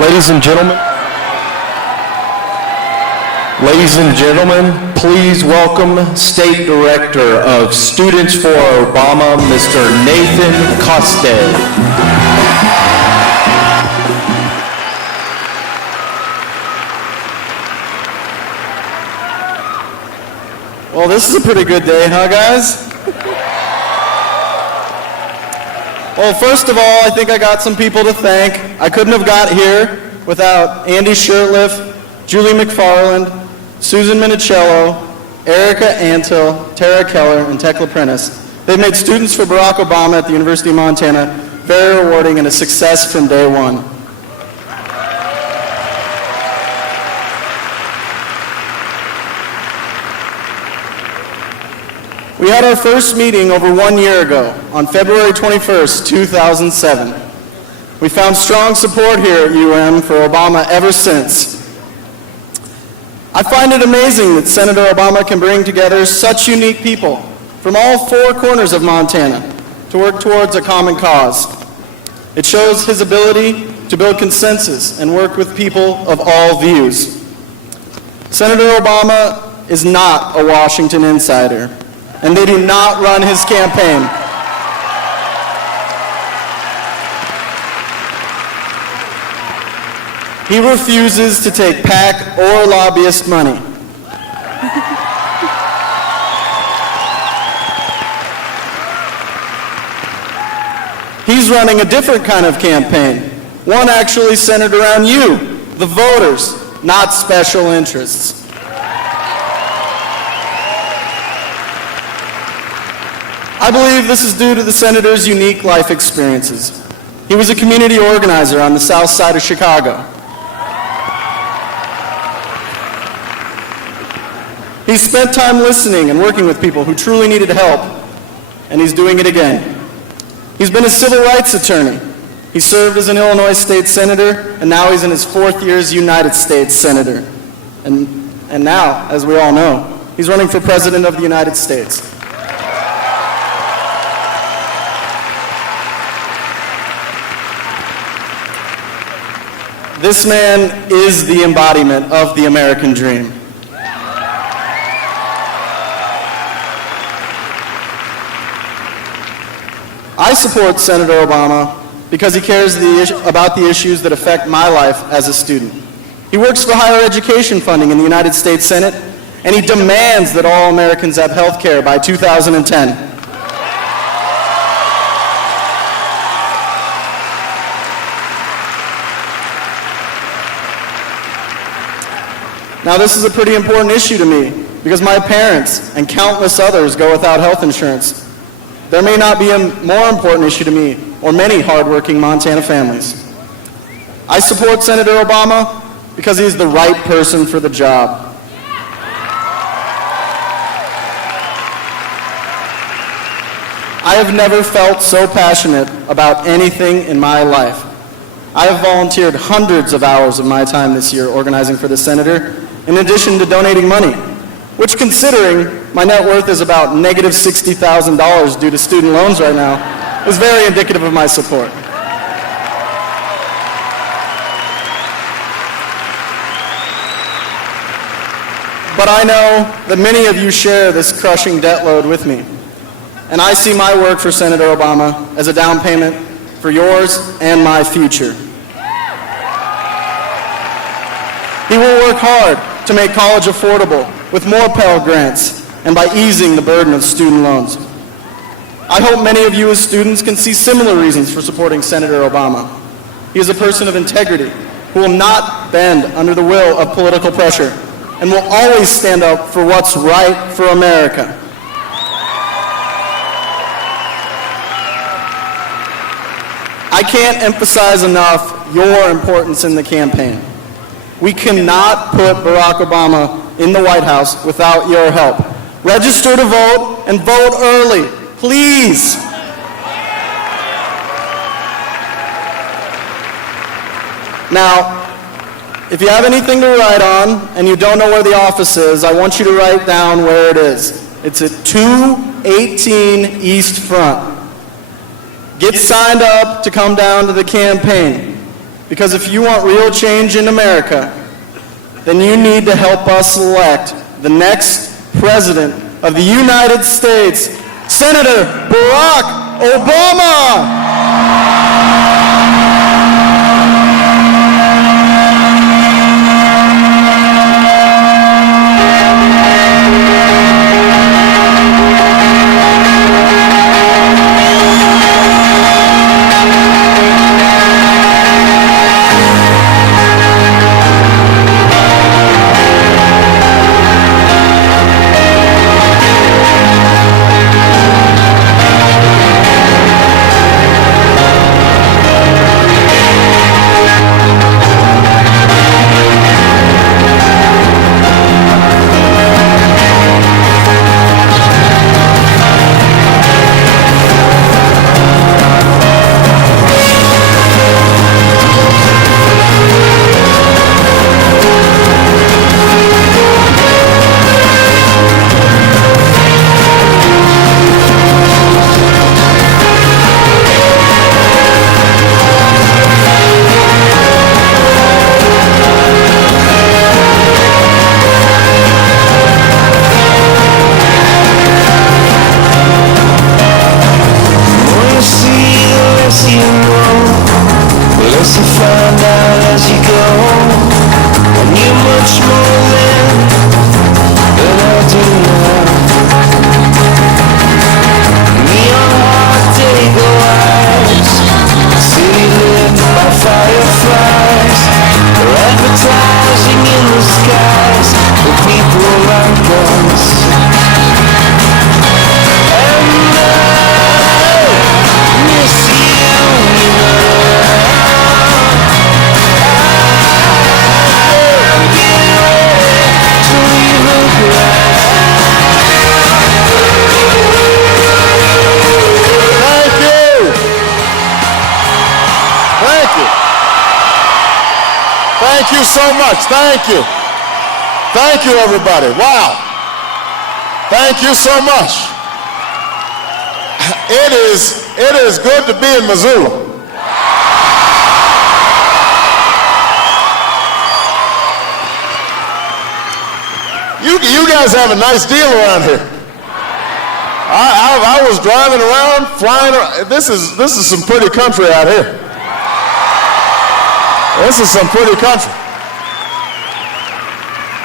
Ladies and gentlemen, please welcome State Director of Students for Obama, Mr. Nathan Coste. Well, this is a pretty good day, huh, guys? Well, first of all, I think I got some people to thank. I couldn't have got here without Andy Shirtliff, Julie McFarland, Susan Minicello, Erica Antil, Tara Keller, and Tekla Prentice. They've made Students for Barack Obama at the University of Montana very rewarding and a success from day one. We had our first meeting over 1 year ago, on February 21st, 2007. We found strong support here at UM for Obama ever since. I find it amazing that Senator Obama can bring together such unique people from all four corners of Montana to work towards a common cause. It shows his ability to build consensus and work with people of all views. Senator Obama is not a Washington insider, and they do not run his campaign. He refuses to take PAC or lobbyist money. He's running a different kind of campaign, one actually centered around you, the voters, not special interests. I believe this is due to the senator's unique life experiences. He was a community organizer on the south side of Chicago. He spent time listening and working with people who truly needed help, and he's doing it again. He's been a civil rights attorney. He served as an Illinois state senator, and now he's in his 4th year as United States senator. And now, as we all know, he's running for president of the United States. This man is the embodiment of the American dream. I support Senator Obama because he cares about the issues that affect my life as a student. He works for higher education funding in the United States Senate, and he demands that all Americans have health care by 2010. Now, this is a pretty important issue to me because my parents and countless others go without health insurance. There may not be a more important issue to me or many hardworking Montana families. I support Senator Obama because he's the right person for the job. I have never felt so passionate about anything in my life. I have volunteered hundreds of hours of my time this year organizing for the senator, in addition to donating money, which, considering my net worth is about negative $60,000 due to student loans right now, is very indicative of my support. But I know that many of you share this crushing debt load with me, and I see my work for Senator Obama as a down payment for yours and my future. He will work hard to make college affordable with more Pell Grants and by easing the burden of student loans. I hope many of you as students can see similar reasons for supporting Senator Obama. He is a person of integrity who will not bend under the will of political pressure and will always stand up for what's right for America. I can't emphasize enough your importance in the campaign. We cannot put Barack Obama in the White House without your help. Register to vote and vote early, please. Now, if you have anything to write on and you don't know where the office is, I want you to write down where it is. It's at 218 East Front. Get signed up to come down to the campaign, Because if you want real change in America, then you need to help us elect the next President of the United States, Senator Barack Obama. Thank you so much. Thank you. Thank you, everybody. Wow. Thank you so much. It is good to be in Missoula. You guys have a nice deal around here. I was driving around, flying around. This is some pretty country out here. This is some pretty country.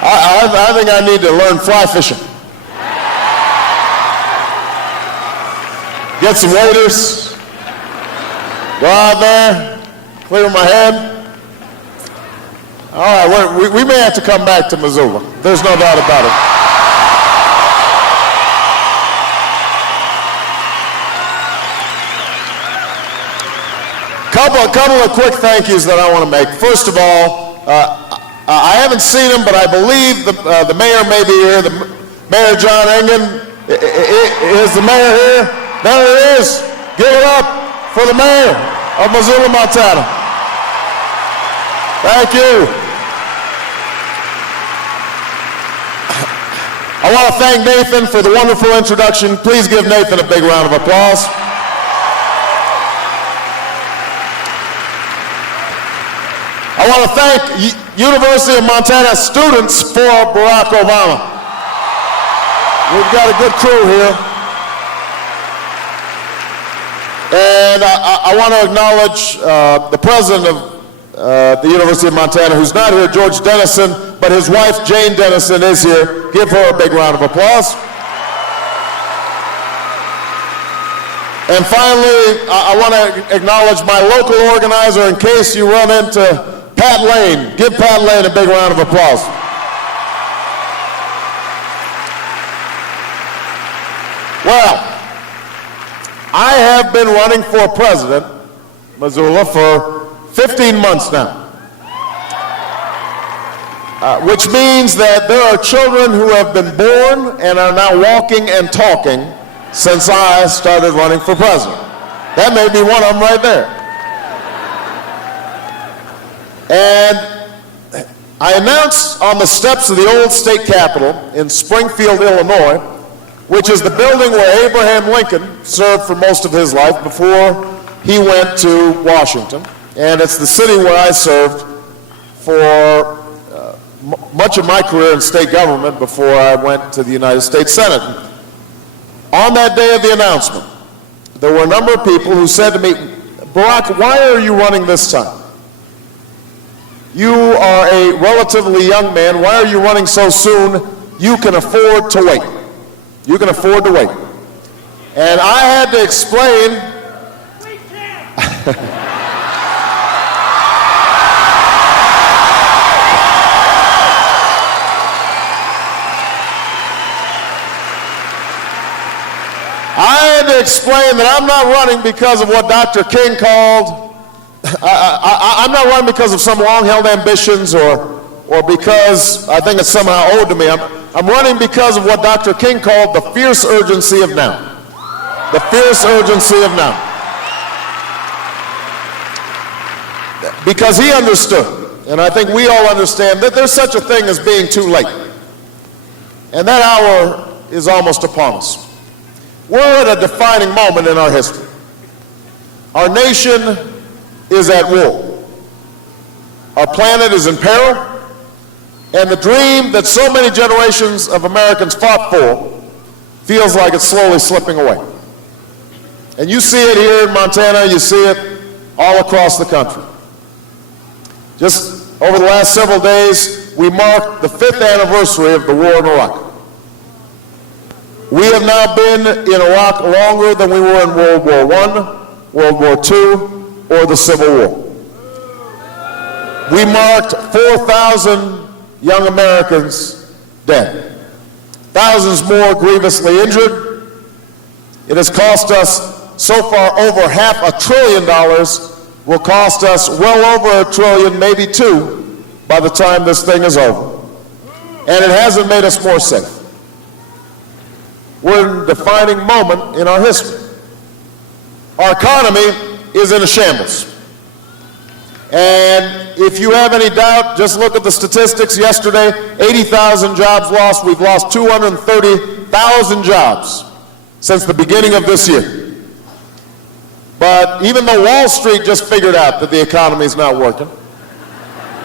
I think I need to learn fly fishing. Get some waders, go out there, clear my head. All right, we may have to come back to Missoula. There's no doubt about it. Couple of quick thank yous that I want to make. First of all, I haven't seen him, but I believe the mayor may be here. The Mayor John Engen. Is the mayor here? There he is. Give it up for the mayor of Missoula, Montana. Thank you. I want to thank Nathan for the wonderful introduction. Please give Nathan a big round of applause. I want to thank University of Montana students for Barack Obama. We've got a good crew here. And I want to acknowledge the president of the University of Montana, who's not here, George Dennison, but his wife, Jane Dennison, is here. Give her a big round of applause. And finally, I want to acknowledge my local organizer in case you run into Pat Lane. Give Pat Lane a big round of applause. Well, I have been running for president, Missoula, for 15 months now. Which means that there are children who have been born and are now walking and talking since I started running for president. That may be one of them right there. And I announced on the steps of the old state capitol in Springfield, Illinois, which is the building where Abraham Lincoln served for most of his life before he went to Washington. and it's the city where I served for much of my career in state government before I went to the United States Senate. On that day of the announcement, there were a number of people who said to me, Barack, why are you running this time? You are a relatively young man. Why are you running so soon? You can afford to wait. You can afford to wait. And I had to explain. I had to explain that I'm not running because of what Dr. King called, I'm not running because of some long-held ambitions or because I think it's somehow owed to me. I'm running because of what Dr. King called the fierce urgency of now. The fierce urgency of now. Because he understood, and I think we all understand, that there's such a thing as being too late. And that hour is almost upon us. We're at a defining moment in our history. Our nation is at war. Our planet is in peril, and the dream that so many generations of Americans fought for feels like it's slowly slipping away. And you see it here in Montana, you see it all across the country. Just over the last several days, we marked the 5th anniversary of the war in Iraq. We have now been in Iraq longer than we were in World War I, World War II, or the Civil War. We marked 4,000 young Americans dead, thousands more grievously injured. It has cost us so far over $500 billion, will cost us well over $1 trillion, maybe $2 trillion, by the time this thing is over. And it hasn't made us more safe. We're in a defining moment in our history. Our economy is in a shambles. And if you have any doubt, just look at the statistics. Yesterday, 80,000 jobs lost. We've lost 230,000 jobs since the beginning of this year. But even though Wall Street just figured out that the economy is not working,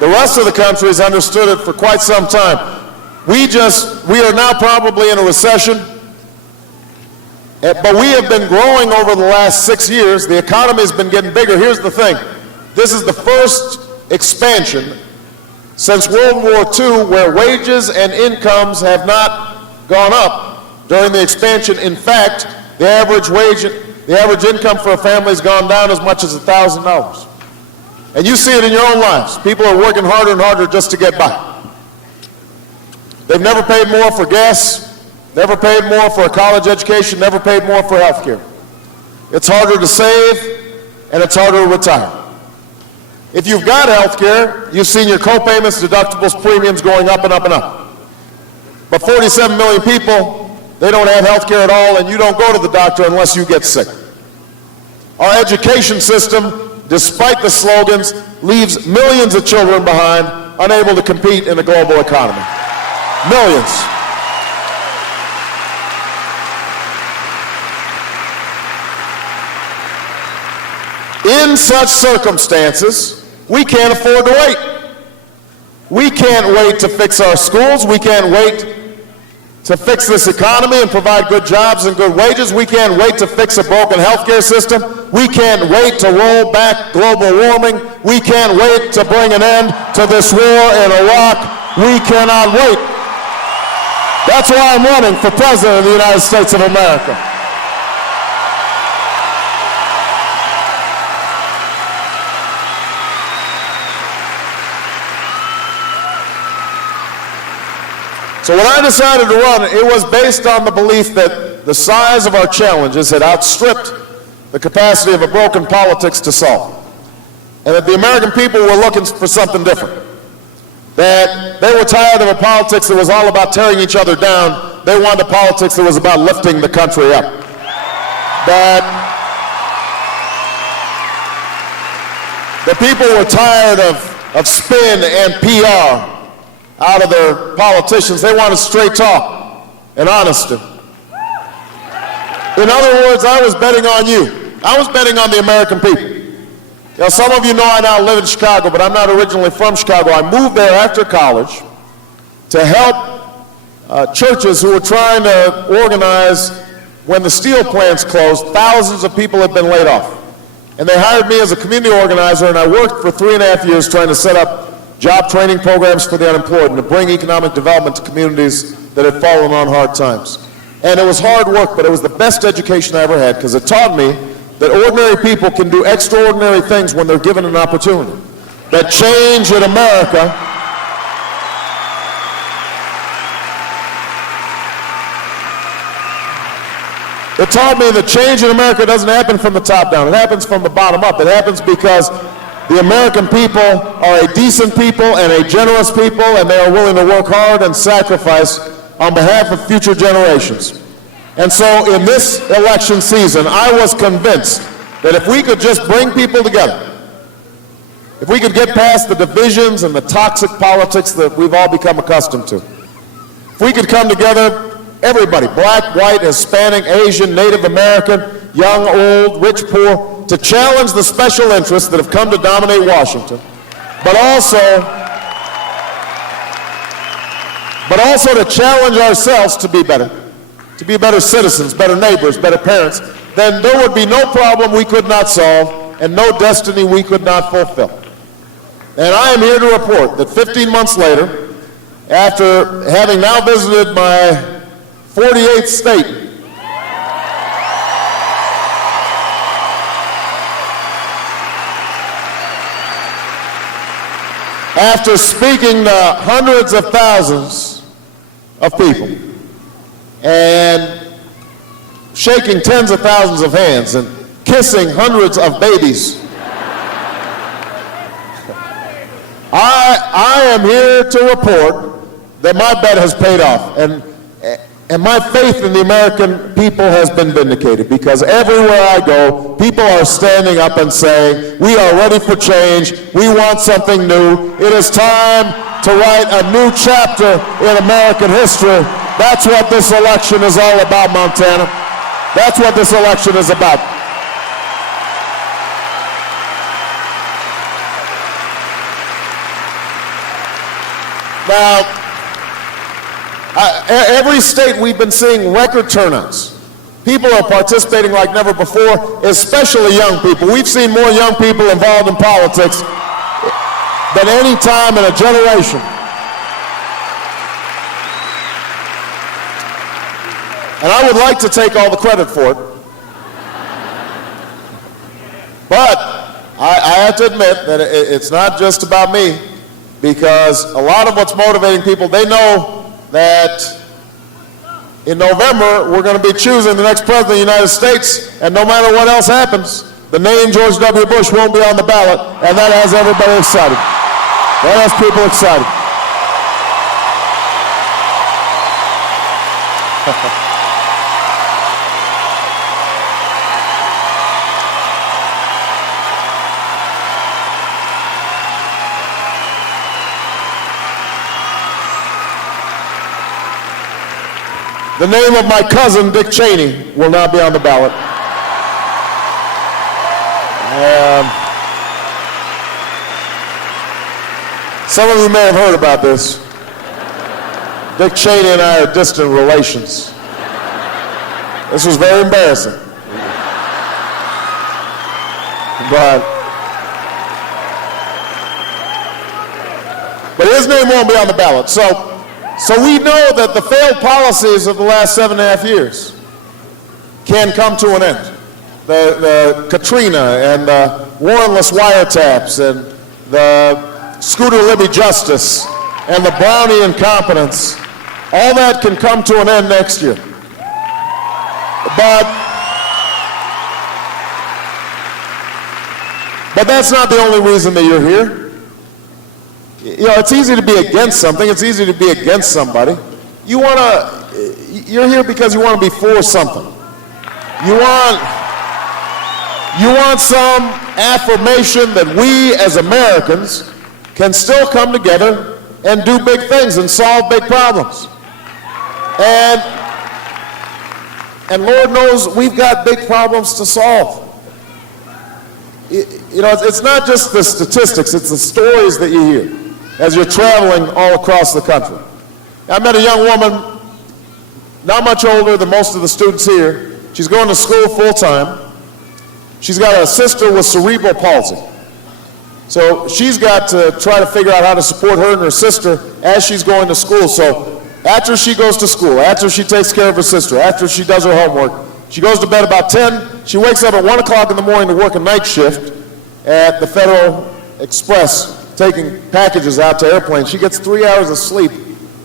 the rest of the country has understood it for quite some time. We are now probably in a recession. But we have been growing over the last 6 years. The economy has been getting bigger. Here's the thing. This is the first expansion since World War II where wages and incomes have not gone up during the expansion. In fact, the average income for a family has gone down as much as $1,000. And you see it in your own lives. People are working harder and harder just to get by. They've never paid more for gas. Never paid more for a college education, never paid more for health care. It's harder to save, and it's harder to retire. If you've got health care, you've seen your co-payments, deductibles, premiums going up and up and up. But 47 million people, they don't have health care at all, and you don't go to the doctor unless you get sick. Our education system, despite the slogans, leaves millions of children behind, unable to compete in a global economy. Millions. In such circumstances, we can't afford to wait. We can't wait to fix our schools. We can't wait to fix this economy and provide good jobs and good wages. We can't wait to fix a broken healthcare system. We can't wait to roll back global warming. We can't wait to bring an end to this war in Iraq. We cannot wait. That's why I'm running for President of the United States of America. So when I decided to run, it was based on the belief that the size of our challenges had outstripped the capacity of a broken politics to solve. And that the American people were looking for something different. That they were tired of a politics that was all about tearing each other down. They wanted a politics that was about lifting the country up. That the people were tired of spin and PR out of their politicians. They wanted straight talk and honesty. In other words, I was betting on you. I was betting on the American people. You know, some of you know I now live in Chicago, but I'm not originally from Chicago. I moved there after college to help churches who were trying to organize when the steel plants closed. Thousands of people had been laid off. And they hired me as a community organizer, and I worked for 3.5 years trying to set up job training programs for the unemployed and to bring economic development to communities that had fallen on hard times. And it was hard work, but it was the best education I ever had, because it taught me that ordinary people can do extraordinary things when they're given an opportunity. That change in America It taught me that change in America doesn't happen from the top down. It happens from the bottom up. It happens because the American people are a decent people and a generous people, and they are willing to work hard and sacrifice on behalf of future generations. And so in this election season, I was convinced that if we could just bring people together, if we could get past the divisions and the toxic politics that we've all become accustomed to, if we could come together, everybody, black, white, Hispanic, Asian, Native American, young, old, rich, poor, to challenge the special interests that have come to dominate Washington, but also to challenge ourselves to be better citizens, better neighbors, better parents, then there would be no problem we could not solve and no destiny we could not fulfill. And I am here to report that 15 months later, after having now visited my 48th state, after speaking to hundreds of thousands of people and shaking tens of thousands of hands and kissing hundreds of babies, I am here to report that my bet has paid off, and my faith in the American people has been vindicated, because everywhere I go, people are standing up and saying, we are ready for change, we want something new, it is time to write a new chapter in American history. That's what this election is all about, Montana. That's what this election is about. Now, every state we've been seeing record turnouts. People are participating like never before, especially young people. We've seen more young people involved in politics than any time in a generation. And I would like to take all the credit for it. But I have to admit that it's not just about me, because a lot of what's motivating people, they know that in November we're going to be choosing the next president of the United States, and no matter what else happens, the name George W. Bush won't be on the ballot, and that has everybody excited. That has people excited. The name of my cousin, Dick Cheney, will not be on the ballot. Some of you may have heard about this. Dick Cheney and I are distant relations. This was very embarrassing. But his name won't be on the ballot. So we know that the failed policies of the last 7.5 years can come to an end. The Katrina and the warrantless wiretaps and the Scooter Libby justice and the Brownie incompetence, all that can come to an end next year. But that's not the only reason that you're here. You know, it's easy to be against something. It's easy to be against somebody. You're here because you want to be for something. You want some affirmation that we as Americans can still come together and do big things and solve big problems. And Lord knows we've got big problems to solve. You know, it's not just the statistics, it's the stories that you hear as you're traveling all across the country. I met a young woman, not much older than most of the students here. She's going to school full-time. She's got a sister with cerebral palsy. So she's got to try to figure out how to support her and her sister as she's going to school. So after she goes to school, after she takes care of her sister, after she does her homework, she goes to bed about 10. She wakes up at 1 o'clock in the morning to work a night shift at the Federal Express, taking packages out to airplanes. She gets 3 hours of sleep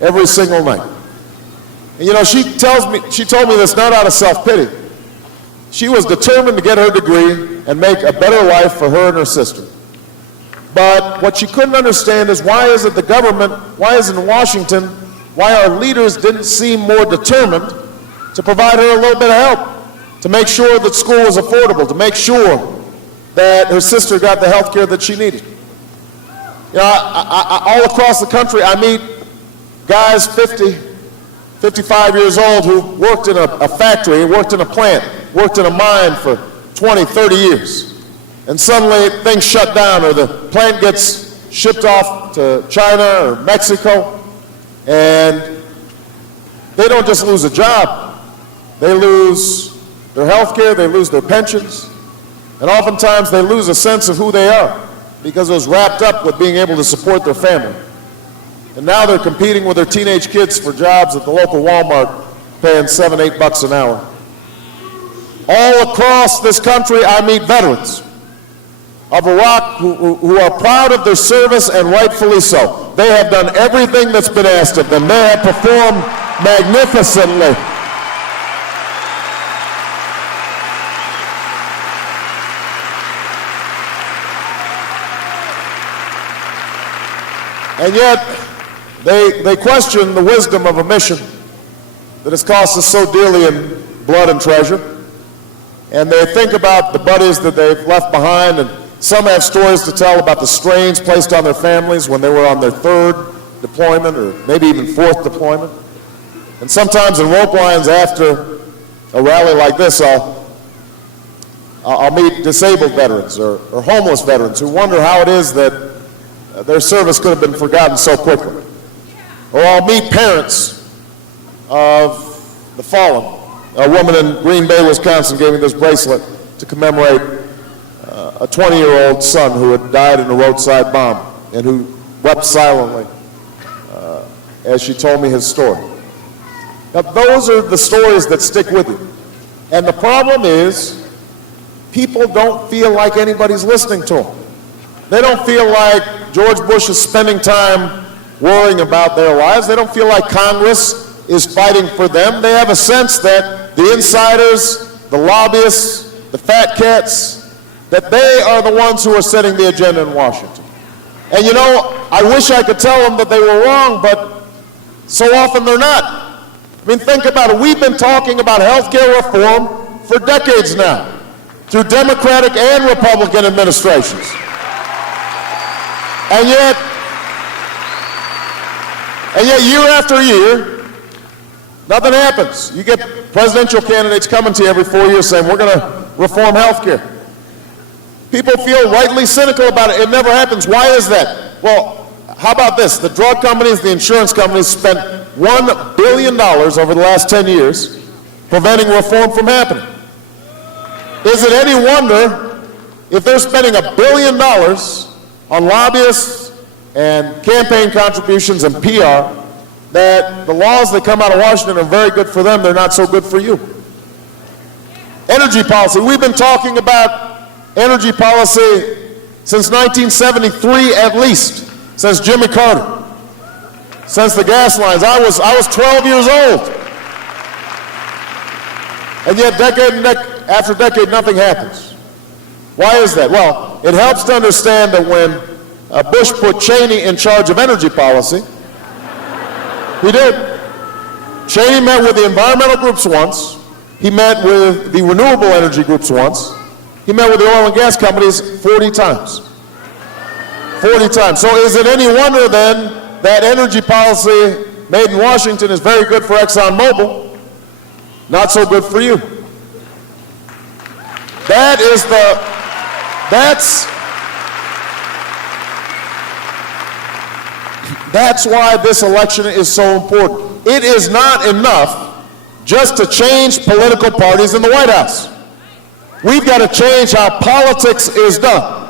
every single night. And you know, she told me this not out of self-pity. She was determined to get her degree and make a better life for her and her sister. But what she couldn't understand is why is it the government, why isn't Washington, why our leaders didn't seem more determined to provide her a little bit of help, to make sure that school was affordable, to make sure that her sister got the health care that she needed. You know, all across the country, I meet guys 50, 55 years old who worked in a factory, worked in a plant, worked in a mine for 20, 30 years. And suddenly things shut down or the plant gets shipped off to China or Mexico, and they don't just lose a job, they lose their health care, they lose their pensions, and oftentimes they lose a sense of who they are because it was wrapped up with being able to support their family. And now they're competing with their teenage kids for jobs at the local Walmart, paying $7, $8 an hour. All across this country, I meet veterans of Iraq who are proud of their service, and rightfully so. They have done everything that's been asked of them. They have performed magnificently. And yet, they question the wisdom of a mission that has cost us so dearly in blood and treasure. And they think about the buddies that they've left behind, and some have stories to tell about the strains placed on their families when they were on their third deployment or maybe even fourth deployment. And sometimes in rope lines after a rally like this, I'll meet disabled veterans or homeless veterans who wonder how it is that their service could have been forgotten so quickly. Or I'll meet parents of the fallen. A woman in Green Bay, Wisconsin gave me this bracelet to commemorate a 20-year-old son who had died in a roadside bomb and who wept silently as she told me his story. Now, those are the stories that stick with you. And the problem is, people don't feel like anybody's listening to them. They don't feel like George Bush is spending time worrying about their lives. They don't feel like Congress is fighting for them. They have a sense that the insiders, the lobbyists, the fat cats, that they are the ones who are setting the agenda in Washington. And you know, I wish I could tell them that they were wrong, but so often they're not. I mean, think about it. We've been talking about health care reform for decades now, through Democratic and Republican administrations. And yet year after year, nothing happens. You get presidential candidates coming to you every 4 years saying, we're going to reform health care. People feel rightly cynical about it. It never happens. Why is that? Well, how about this? The drug companies, the insurance companies spent $1 billion over the last 10 years preventing reform from happening. Is it any wonder if they're spending $1 billion on lobbyists and campaign contributions and PR, that the laws that come out of Washington are very good for them, they're not so good for you? Energy policy. We've been talking about energy policy since 1973 at least, since Jimmy Carter, since the gas lines. I was 12 years old. And yet decade after decade, nothing happens. Why is that? Well, it helps to understand that when Bush put Cheney in charge of energy policy, he did. Cheney met with the environmental groups once. He met with the renewable energy groups once. He met with the oil and gas companies 40 times. 40 times. So is it any wonder then that energy policy made in Washington is very good for ExxonMobil, not so good for you? That's why this election is so important. It is not enough just to change political parties in the White House. We've got to change how politics is done.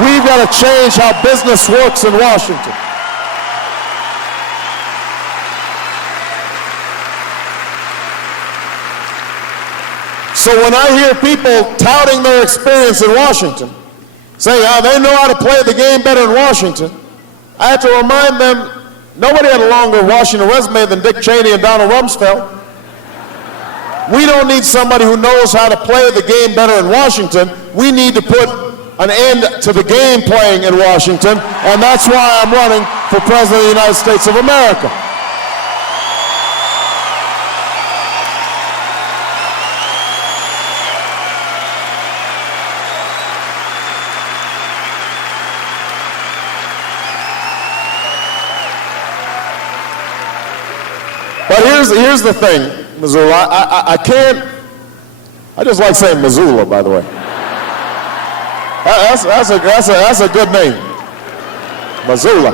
We've got to change how business works in Washington. So when I hear people touting their experience in Washington, saying how they know how to play the game better in Washington, I have to remind them, nobody had a longer Washington resume than Dick Cheney and Donald Rumsfeld. We don't need somebody who knows how to play the game better in Washington. We need to put an end to the game playing in Washington, and that's why I'm running for President of the United States of America. But here's the thing, MIssoula. I can't. I just like saying MIssoula, by the way. That's a good name, MIssoula.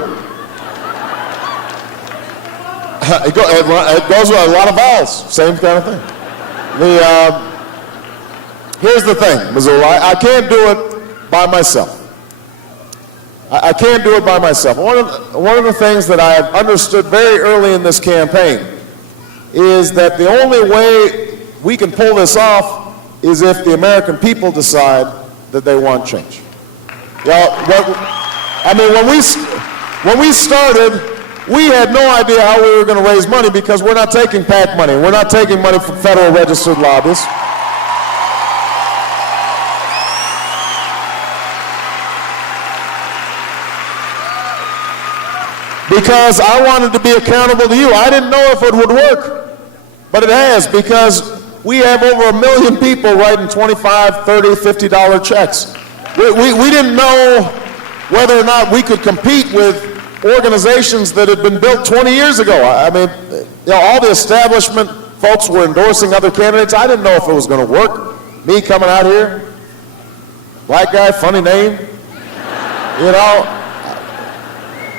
It goes with a lot of vowels, same kind of thing. Here's the thing, MIssoula. I can't do it by myself. I can't do it by myself. One of the things that I have understood very early in this campaign is that the only way we can pull this off is if the American people decide that they want change. Well, when we started, we had no idea how we were going to raise money because we're not taking PAC money. We're not taking money from federal registered lobbyists. Because I wanted to be accountable to you. I didn't know if it would work, but it has, because we have over 1 million people writing $25, $30, $50 checks. We didn't know whether or not we could compete with organizations that had been built 20 years ago. I mean, all the establishment folks were endorsing other candidates. I didn't know if it was going to work. Me coming out here, black guy, funny name,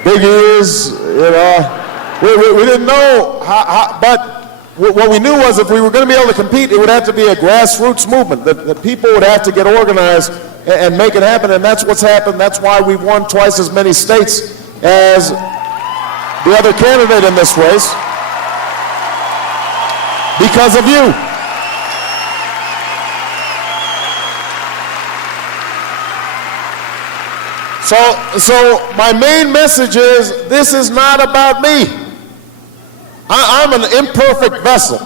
big ears, we didn't know how, but what we knew was if we were going to be able to compete, it would have to be a grassroots movement, that people would have to get organized and make it happen, and that's what's happened. That's why we've won twice as many states as the other candidate in this race, because of you. So my main message is, this is not about me. I'm an imperfect vessel.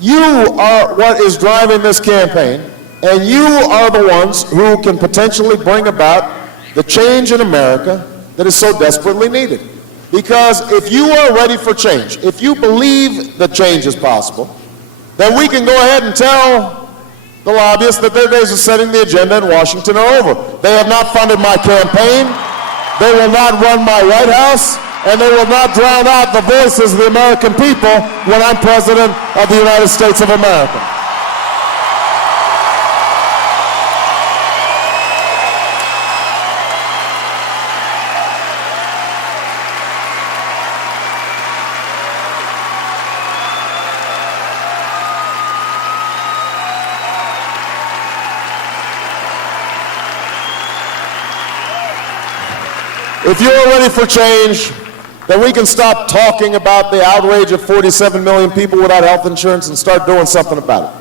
You are what is driving this campaign, and you are the ones who can potentially bring about the change in America that is so desperately needed. Because if you are ready for change, if you believe that change is possible, then we can go ahead and tell the lobbyists that their days of setting the agenda in Washington are over. They have not funded my campaign, they will not run my White House, and they will not drown out the voices of the American people when I'm President of the United States of America. If you're ready for change, then we can stop talking about the outrage of 47 million people without health insurance and start doing something about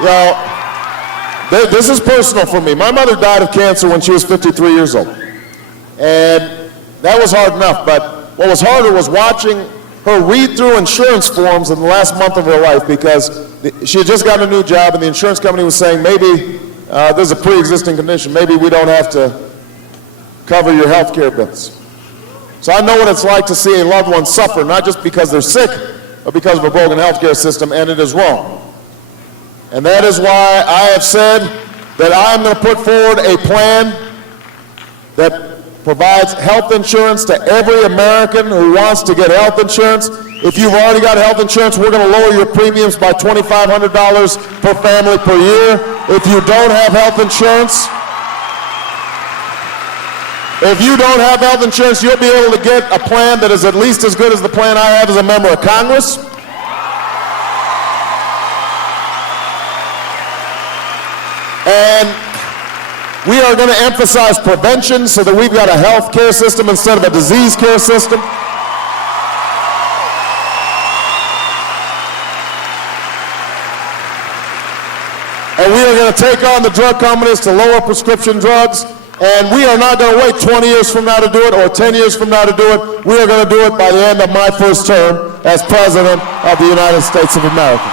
it. This is personal for me. My mother died of cancer when she was 53 years old. And that was hard enough, but what was harder was watching her read through insurance forms in the last month of her life, because she had just gotten a new job and the insurance company was saying, maybe there's a pre-existing condition, maybe we don't have to cover your health care bills. So I know what it's like to see a loved one suffer, not just because they're sick, but because of a broken health care system, and it is wrong. And that is why I have said that I'm going to put forward a plan that provides health insurance to every American who wants to get health insurance. If you've already got health insurance, we're going to lower your premiums by $2,500 per family per year. if you don't have health insurance, you'll be able to get a plan that is at least as good as the plan I have as a member of Congress. And we are going to emphasize prevention so that we've got a health care system instead of a disease care system. And we are going to take on the drug companies to lower prescription drugs. And we are not going to wait 20 years from now to do it or 10 years from now to do it. We are going to do it by the end of my first term as President of the United States of America.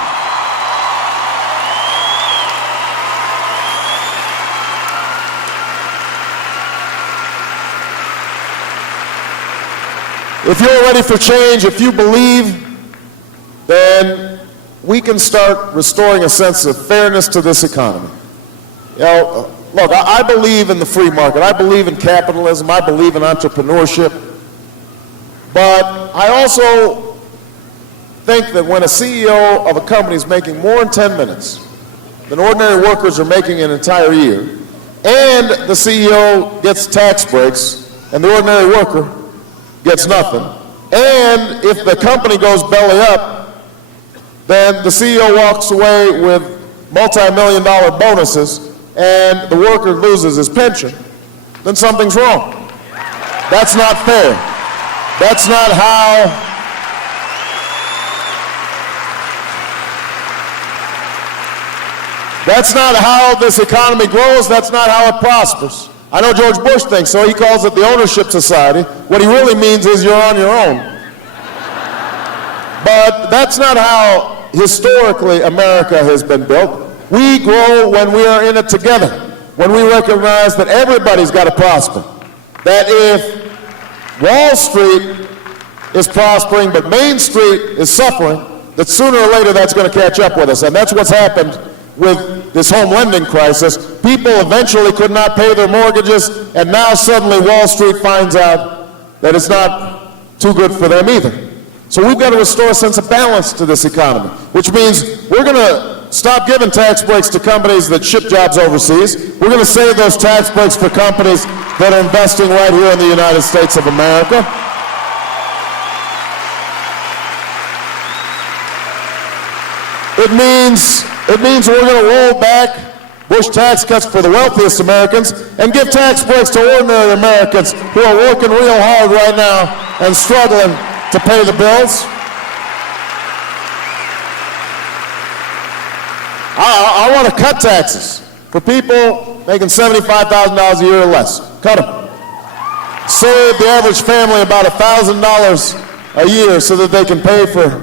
If you're ready for change, if you believe, then we can start restoring a sense of fairness to this economy. You know, look, I believe in the free market. I believe in capitalism. I believe in entrepreneurship. But I also think that when a CEO of a company is making more in 10 minutes than ordinary workers are making an entire year, and the CEO gets tax breaks, and the ordinary worker gets nothing, and if the company goes belly up, then the CEO walks away with multi-million-dollar bonuses, and the worker loses his pension, then something's wrong. That's not fair. That's not how this economy grows. That's not how it prospers. I know George Bush thinks so. He calls it the ownership society. What he really means is you're on your own. But that's not how historically America has been built. We grow when we are in it together, when we recognize that everybody's got to prosper. That if Wall Street is prospering but Main Street is suffering, that sooner or later that's going to catch up with us. And that's what's happened with this home lending crisis. People eventually could not pay their mortgages, and now suddenly Wall Street finds out that it's not too good for them either. So we've got to restore a sense of balance to this economy, which means we're going to stop giving tax breaks to companies that ship jobs overseas. We're going to save those tax breaks for companies that are investing right here in the United States of America. It means we're going to roll back Bush tax cuts for the wealthiest Americans and give tax breaks to ordinary Americans who are working real hard right now and struggling to pay the bills. I want to cut taxes for people making $75,000 a year or less. Cut them. Save the average family about $1,000 a year so that they can pay for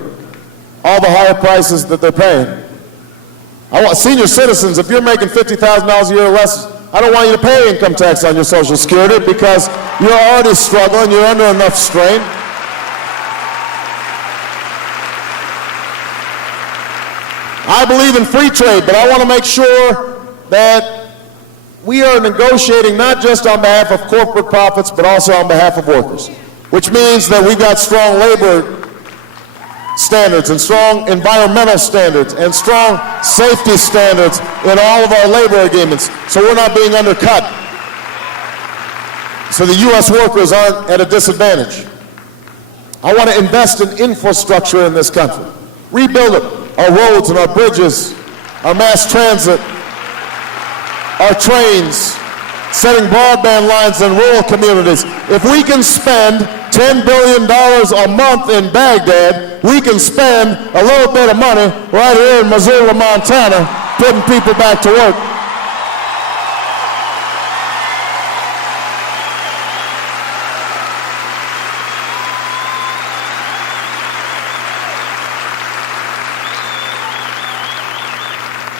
all the higher prices that they're paying. I want senior citizens, if you're making $50,000 a year or less, I don't want you to pay income tax on your Social Security because you're already struggling, you're under enough strain. I believe in free trade, but I want to make sure that we are negotiating not just on behalf of corporate profits, but also on behalf of workers, which means that we've got strong labor standards and strong environmental standards and strong safety standards in all of our labor agreements, so we're not being undercut, so the U.S. workers aren't at a disadvantage. I want to invest in infrastructure in this country, rebuild it, our roads and our bridges, our mass transit, our trains, setting broadband lines in rural communities. If we can spend $10 billion a month in Baghdad, we can spend a little bit of money right here in Missoula, Montana, putting people back to work.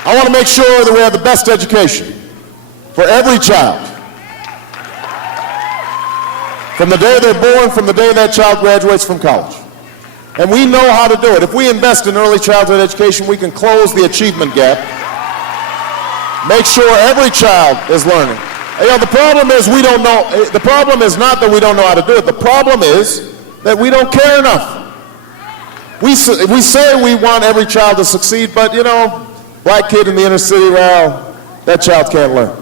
I want to make sure that we have the best education for every child. From the day they're born, from the day that child graduates from college. And we know how to do it. If we invest in early childhood education, we can close the achievement gap. Make sure every child is learning. You know, the problem is we don't know. The problem is not that we don't know how to do it. The problem is that we don't care enough. We say we want every child to succeed, but you know, black kid in the inner city, well, that child can't learn.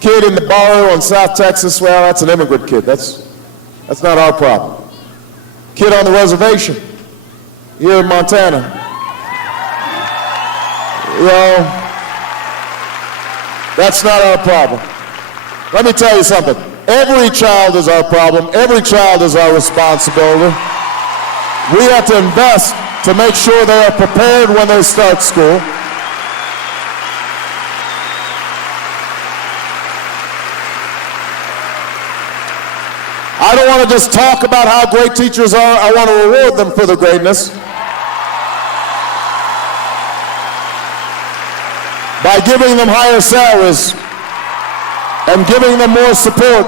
Kid in the barrio in South Texas, well, that's an immigrant kid. That's not our problem. Kid on the reservation here in Montana. You know, that's not our problem. Let me tell you something. Every child is our problem. Every child is our responsibility. We have to invest to make sure they are prepared when they start school. I don't want to just talk about how great teachers are. I want to reward them for their greatness by giving them higher salaries and giving them more support.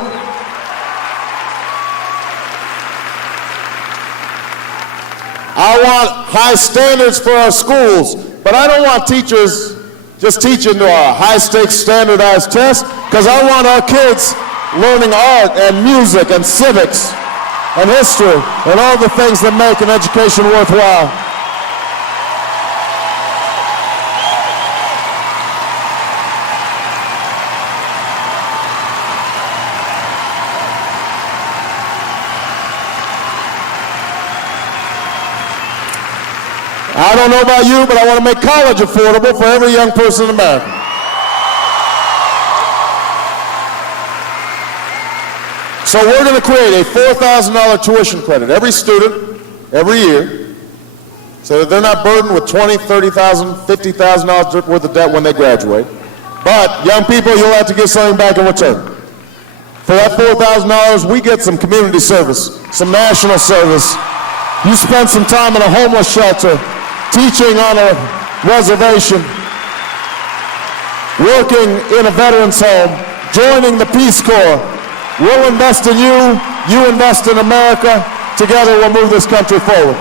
I want high standards for our schools, but I don't want teachers just teaching to a high-stakes standardized test, because I want our kids learning art and music and civics and history and all the things that make an education worthwhile. I don't know about you, but I want to make college affordable for every young person in America. So we're going to create a $4,000 tuition credit every student, every year, so that they're not burdened with $20,000, $30,000, $50,000 worth of debt when they graduate. But young people, you'll have to give something back in return. For that $4,000, we get some community service, some national service. You spend some time in a homeless shelter, teaching on a reservation, working in a veterans home, joining the Peace Corps. We'll invest in you, you invest in America. Together we'll move this country forward.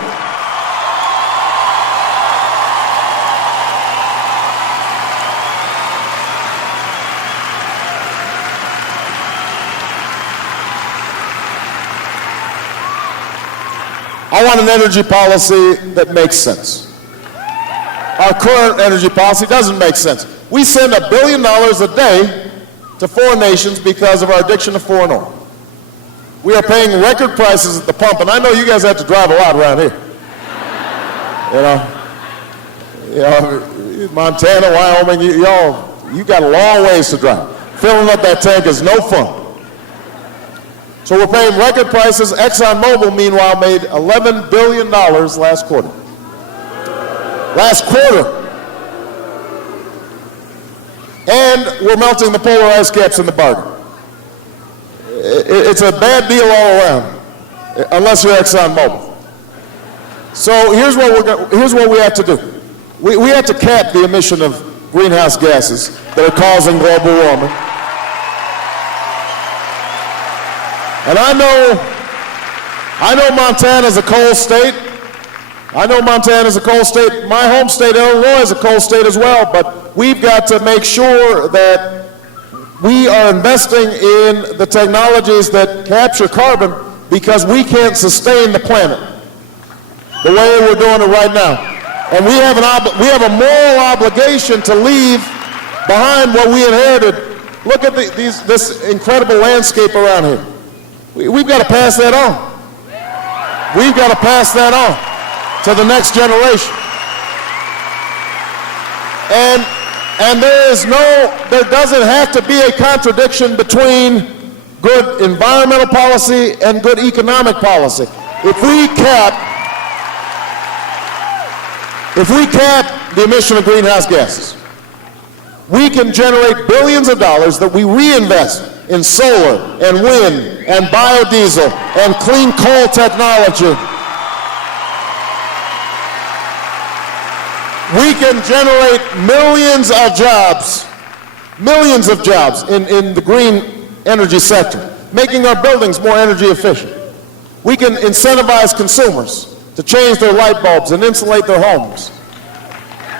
I want an energy policy that makes sense. Our current energy policy doesn't make sense. We send $1 billion a day to foreign nations because of our addiction to foreign oil. We are paying record prices at the pump, and I know you guys have to drive a lot around here. You know, Montana, Wyoming, you got a long ways to drive. Filling up that tank is no fun. So we're paying record prices. ExxonMobil, meanwhile, made $11 billion last quarter. Last quarter. And we're melting the polar ice caps in the bargain. It's a bad deal all around, unless you're ExxonMobil. So here's what we have to do. We have to cap the emission of greenhouse gases that are causing global warming. And I know Montana's a coal state. My home state, Illinois, is a coal state as well, but we've got to make sure that we are investing in the technologies that capture carbon, because we can't sustain the planet the way we're doing it right now. And we have a moral obligation to leave behind what we inherited. Look at this incredible landscape around here. We've got to pass that on. We've got to pass that on to the next generation. And there doesn't have to be a contradiction between good environmental policy and good economic policy. If we cap the emission of greenhouse gases, we can generate billions of dollars that we reinvest in solar and wind and biodiesel and clean coal technology. We can generate millions of jobs in the green energy sector, making our buildings more energy efficient. We can incentivize consumers to change their light bulbs and insulate their homes.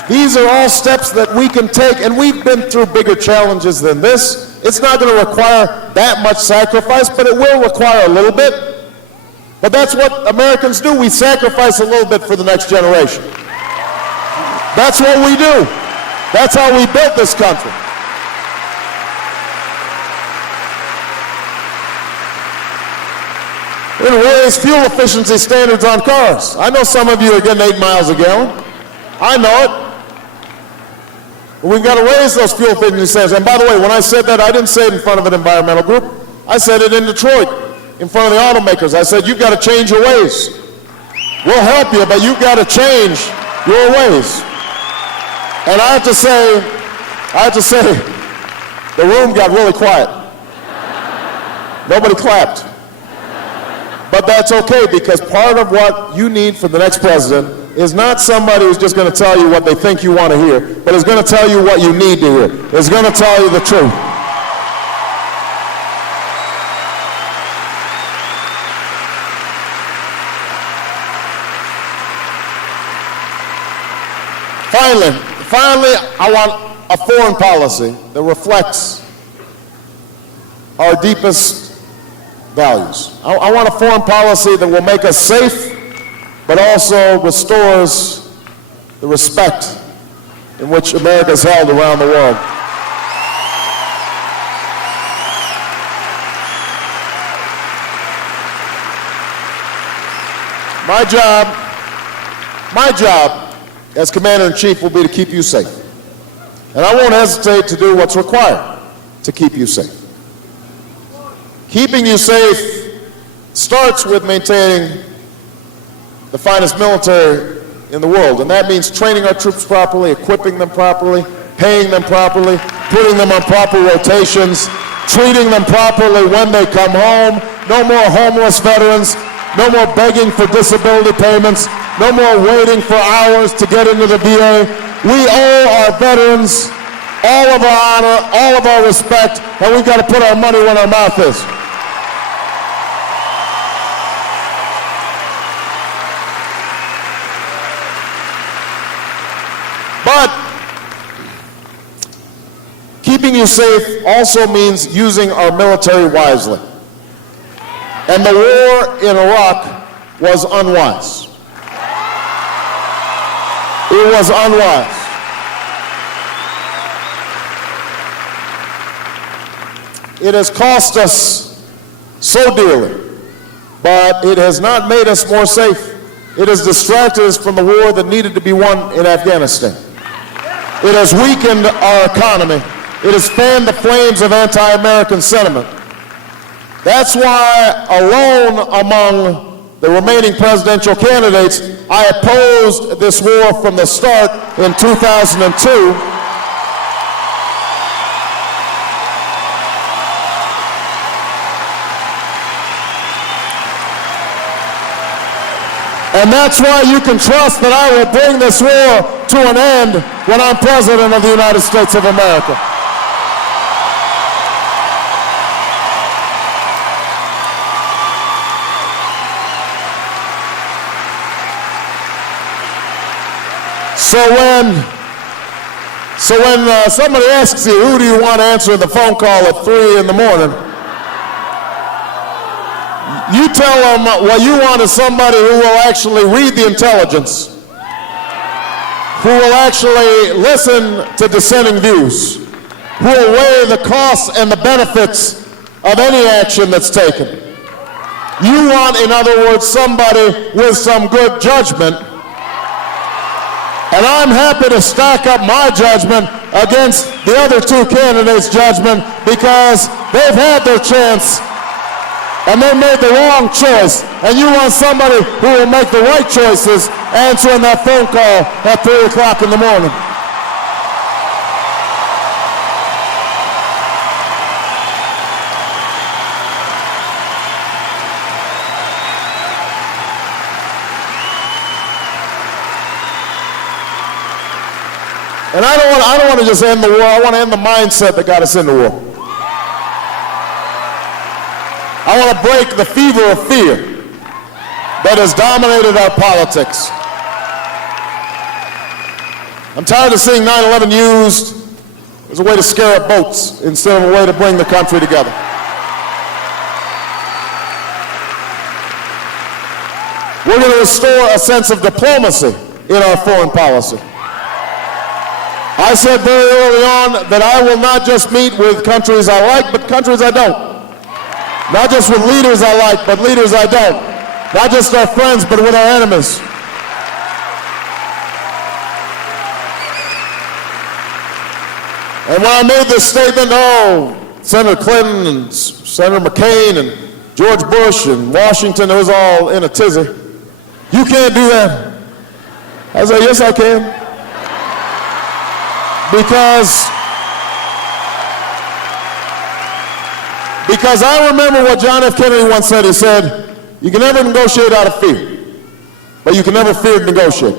These are all steps that we can take, and we've been through bigger challenges than this. It's not going to require that much sacrifice, but it will require a little bit. But that's what Americans do. We sacrifice a little bit for the next generation. That's what we do. That's how we built this country. We're going to raise fuel efficiency standards on cars. I know some of you are getting 8 miles a gallon. I know it. We've got to raise those fuel efficiency standards. And by the way, when I said that, I didn't say it in front of an environmental group. I said it in Detroit, in front of the automakers. I said, you've got to change your ways. We'll help you, but you've got to change your ways. And I have to say, the room got really quiet. Nobody clapped. But that's okay, because part of what you need from the next president is not somebody who's just going to tell you what they think you want to hear, but is going to tell you what you need to hear. Is going to tell you the truth. Finally, I want a foreign policy that reflects our deepest values. I want a foreign policy that will make us safe, but also restores the respect in which America is held around the world. My job as Commander-in-Chief will be to keep you safe. And I won't hesitate to do what's required to keep you safe. Keeping you safe starts with maintaining the finest military in the world, and that means training our troops properly, equipping them properly, paying them properly, putting them on proper rotations, treating them properly when they come home. No more homeless veterans, no more begging for disability payments, no more waiting for hours to get into the VA. We owe our veterans all of our honor, all of our respect, and we've got to put our money where our mouth is. But keeping you safe also means using our military wisely. And the war in Iraq was unwise. It was unwise. It has cost us so dearly, but it has not made us more safe. It has distracted us from the war that needed to be won in Afghanistan. It has weakened our economy. It has fanned the flames of anti-American sentiment. That's why, alone among the remaining presidential candidates, I opposed this war from the start in 2002. And that's why you can trust that I will bring this war to an end when I'm President of the United States of America. So when somebody asks you, who do you want to answer the phone call at 3 in the morning, you tell them what you want is somebody who will actually read the intelligence, who will actually listen to dissenting views, who will weigh the costs and the benefits of any action that's taken. You want, in other words, somebody with some good judgment. And I'm happy to stack up my judgment against the other two candidates' judgment, because they've had their chance and they made the wrong choice. And you want somebody who will make the right choices answering that phone call at 3 o'clock in the morning. And I don't want to just end the war. I want to end the mindset that got us in the war. I want to break the fever of fear that has dominated our politics. I'm tired of seeing 9/11 used as a way to scare up votes instead of a way to bring the country together. We're going to restore a sense of diplomacy in our foreign policy. I said very early on that I will not just meet with countries I like, but countries I don't. Not just with leaders I like, but leaders I don't. Not just our friends, but with our enemies. And when I made this statement, Senator Clinton and Senator McCain and George Bush and Washington, it was all in a tizzy. You can't do that. I said, yes, I can. Because I remember what John F. Kennedy once said. He said, you can never negotiate out of fear, but you can never fear to negotiate.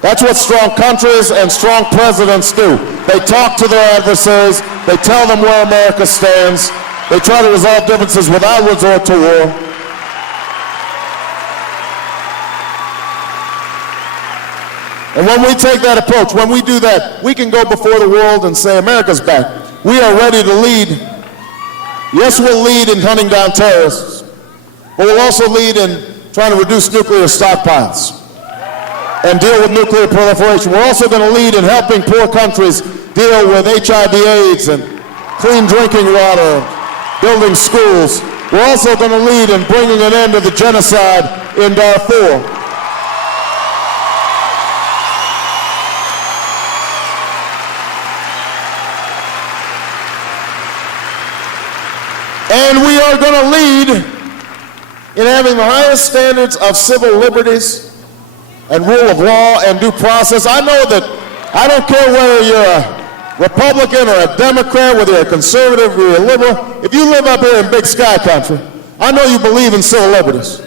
That's what strong countries and strong presidents do. They talk to their adversaries. They tell them where America stands. They try to resolve differences without resort to war. And when we take that approach, when we do that, we can go before the world and say, America's back. We are ready to lead. Yes, we'll lead in hunting down terrorists, but we'll also lead in trying to reduce nuclear stockpiles and deal with nuclear proliferation. We're also going to lead in helping poor countries deal with HIV/AIDS and clean drinking water, building schools. We're also going to lead in bringing an end to the genocide in Darfur. And we are going to lead in having the highest standards of civil liberties and rule of law and due process. I know that I don't care whether you're a Republican or a Democrat, whether you're a conservative or you're a liberal. If you live up here in Big Sky Country, I know you believe in civil liberties.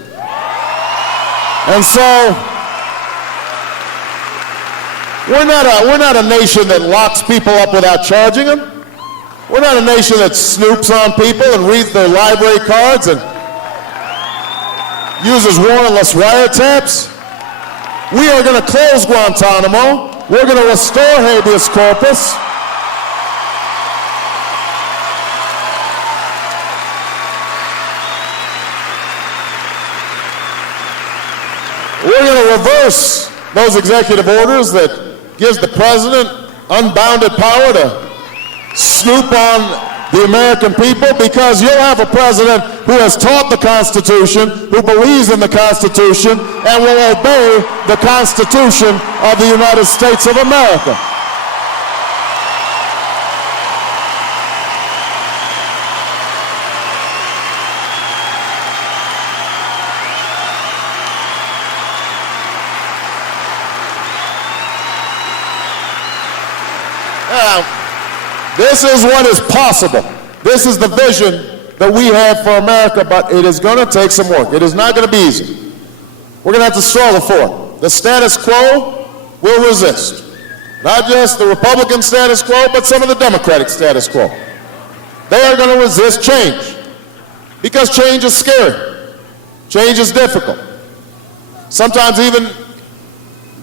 And so, we're not a nation that locks people up without charging them. We're not a nation that snoops on people and reads their library cards and uses warrantless wiretaps. We are going to close Guantanamo. We're going to restore habeas corpus. We're going to reverse those executive orders that gives the president unbounded power to snoop on the American people, because you'll have a president who has taught the Constitution, who believes in the Constitution, and will obey the Constitution of the United States of America. Now, this is what is possible. This is the vision that we have for America, but it is going to take some work. It is not going to be easy. We're going to have to struggle for it. The status quo will resist. Not just the Republican status quo, but some of the Democratic status quo. They are going to resist change, because change is scary. Change is difficult. Sometimes even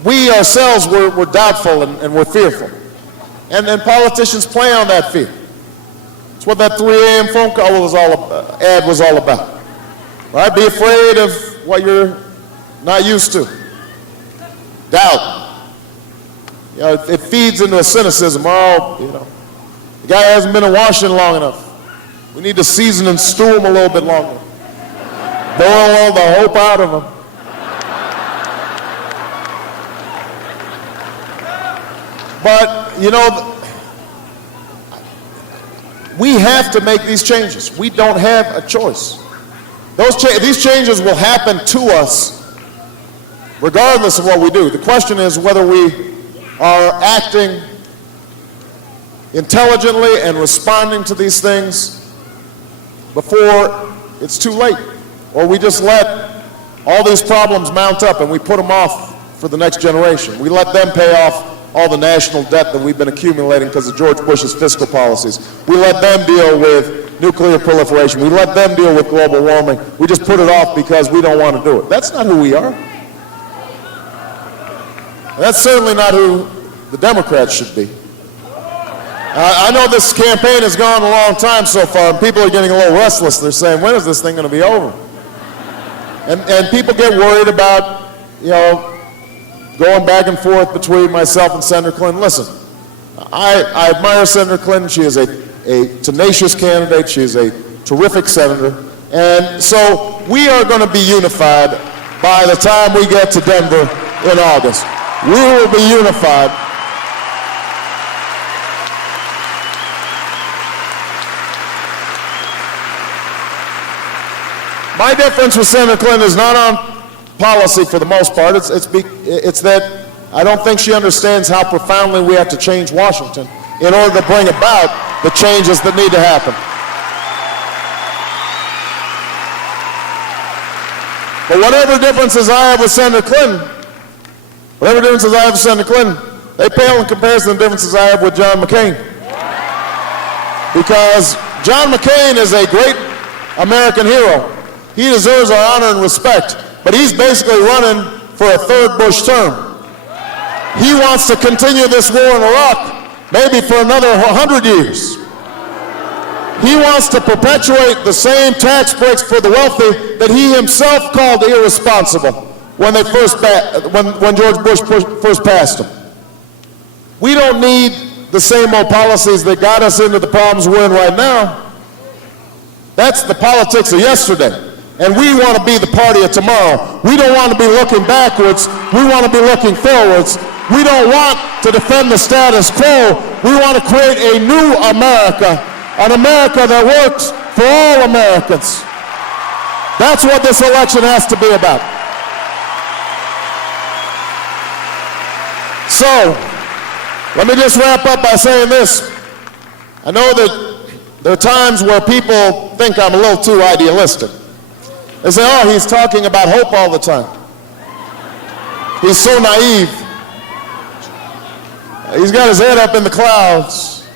we ourselves were doubtful and we're fearful. And then politicians play on that fear. It's what that 3 a.m. phone call ad was all about. Right? Be afraid of what you're not used to. Doubt. You know, it feeds into a cynicism. The guy hasn't been in Washington long enough. We need to season and stew him a little bit longer. Boil all the hope out of him. But, we have to make these changes. We don't have a choice. These changes will happen to us regardless of what we do. The question is whether we are acting intelligently and responding to these things before it's too late, or we just let all these problems mount up and we put them off for the next generation. We let them pay off all the national debt that we've been accumulating because of George Bush's fiscal policies. We let them deal with nuclear proliferation. We let them deal with global warming. We just put it off because we don't want to do it. That's not who we are. That's certainly not who the Democrats should be. I know this campaign has gone a long time so far, and people are getting a little restless. They're saying, when is this thing going to be over? And people get worried about, going back and forth between myself and Senator Clinton. Listen, I admire Senator Clinton. She is a tenacious candidate. She is a terrific senator. And so we are going to be unified by the time we get to Denver in August. We will be unified. My difference with Senator Clinton is not on policy for the most part. It's that I don't think she understands how profoundly we have to change Washington in order to bring about the changes that need to happen. But whatever differences I have with Senator Clinton, they pale in comparison to the differences I have with John McCain. Because John McCain is a great American hero. He deserves our honor and respect, but he's basically running for a third Bush term. He wants to continue this war in Iraq, maybe for another 100 years. He wants to perpetuate the same tax breaks for the wealthy that he himself called irresponsible when George Bush first passed them. We don't need the same old policies that got us into the problems we're in right now. That's the politics of yesterday. And we want to be the party of tomorrow. We don't want to be looking backwards. We want to be looking forwards. We don't want to defend the status quo. We want to create a new America, an America that works for all Americans. That's what this election has to be about. So, let me just wrap up by saying this. I know that there are times where people think I'm a little too idealistic. They say, oh, he's talking about hope all the time. He's so naive. He's got his head up in the clouds.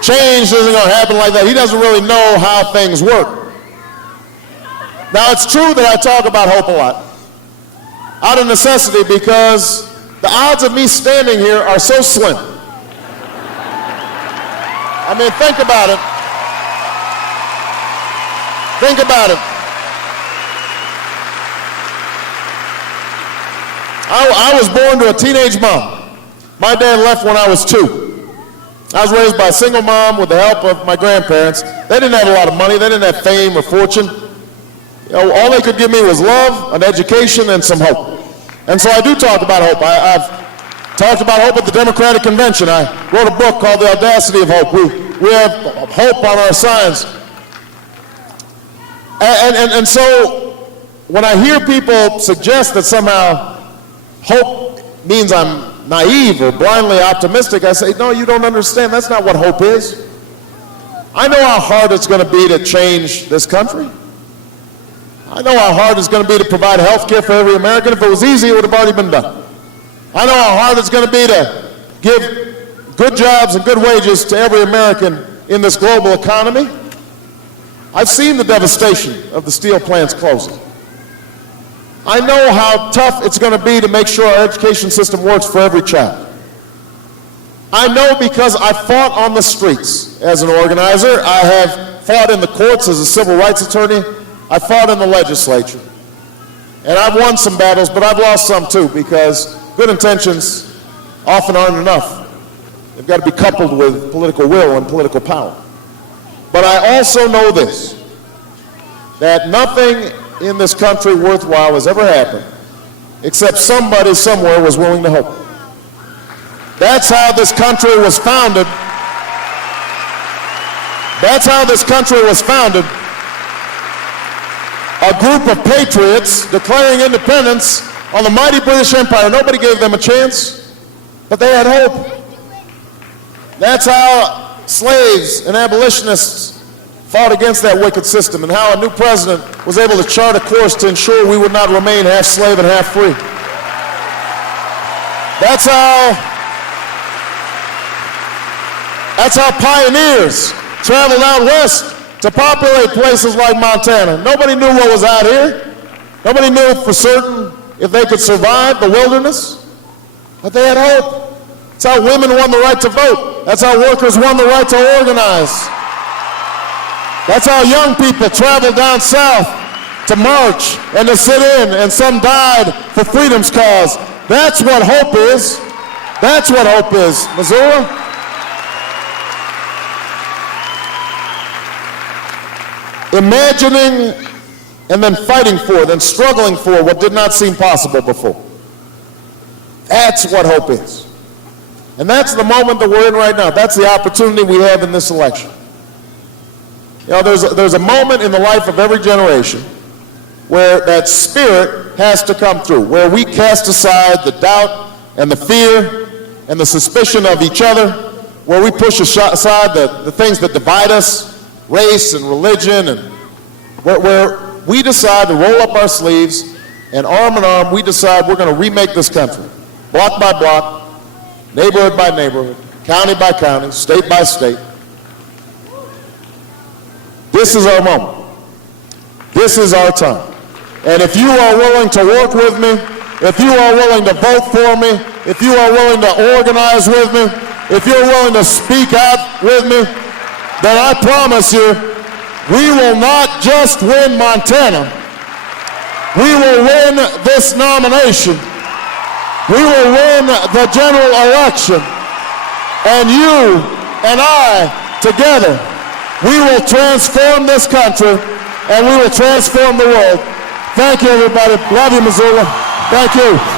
Change isn't going to happen like that. He doesn't really know how things work. Now, it's true that I talk about hope a lot, out of necessity, because the odds of me standing here are so slim. I mean, think about it. Think about it. I was born to a teenage mom. My dad left when I was 2. I was raised by a single mom with the help of my grandparents. They didn't have a lot of money. They didn't have fame or fortune. You know, all they could give me was love, an education, and some hope. And so I do talk about hope. I've talked about hope at the Democratic Convention. I wrote a book called The Audacity of Hope. We have hope on our signs. And so when I hear people suggest that somehow hope means I'm naive or blindly optimistic, I say, no, you don't understand. That's not what hope is. I know how hard it's going to be to change this country. I know how hard it's going to be to provide health care for every American. If it was easy, it would have already been done. I know how hard it's going to be to give good jobs and good wages to every American in this global economy. I've seen the devastation of the steel plants closing. I know how tough it's going to be to make sure our education system works for every child. I know because I fought on the streets as an organizer. I have fought in the courts as a civil rights attorney. I fought in the legislature. And I've won some battles, but I've lost some too, because good intentions often aren't enough. They've got to be coupled with political will and political power. But I also know this, that nothing in this country worthwhile has ever happened except somebody somewhere was willing to hope. That's how this country was founded. That's how this country was founded. A group of patriots declaring independence on the mighty British Empire. Nobody gave them a chance, but they had hope. That's how slaves and abolitionists fought against that wicked system, and how a new president was able to chart a course to ensure we would not remain half slave and half free. That's how pioneers traveled out west to populate places like Montana. Nobody knew what was out here. Nobody knew for certain if they could survive the wilderness, but they had hope. That's how women won the right to vote. That's how workers won the right to organize. That's how young people traveled down south to march and to sit in, and some died for freedom's cause. That's what hope is. That's what hope is, MIssoula. imagining and then fighting for, then struggling for what did not seem possible before. That's what hope is. And that's the moment that we're in right now. That's the opportunity we have in this election. You know, there's a moment in the life of every generation where that spirit has to come through, where we cast aside the doubt and the fear and the suspicion of each other, where we push aside the things that divide us, race and religion, and where we decide to roll up our sleeves and arm in arm, we decide we're going to remake this country, block by block, neighborhood by neighborhood, county by county, state by state. This is our moment. This is our time. And if you are willing to work with me, if you are willing to vote for me, if you are willing to organize with me, if you're willing to speak out with me, then I promise you, we will not just win Montana. We will win this nomination. We will win the general election. And you and I, together, we will transform this country and we will transform the world. Thank you, everybody. Love you, Missoula. Thank you.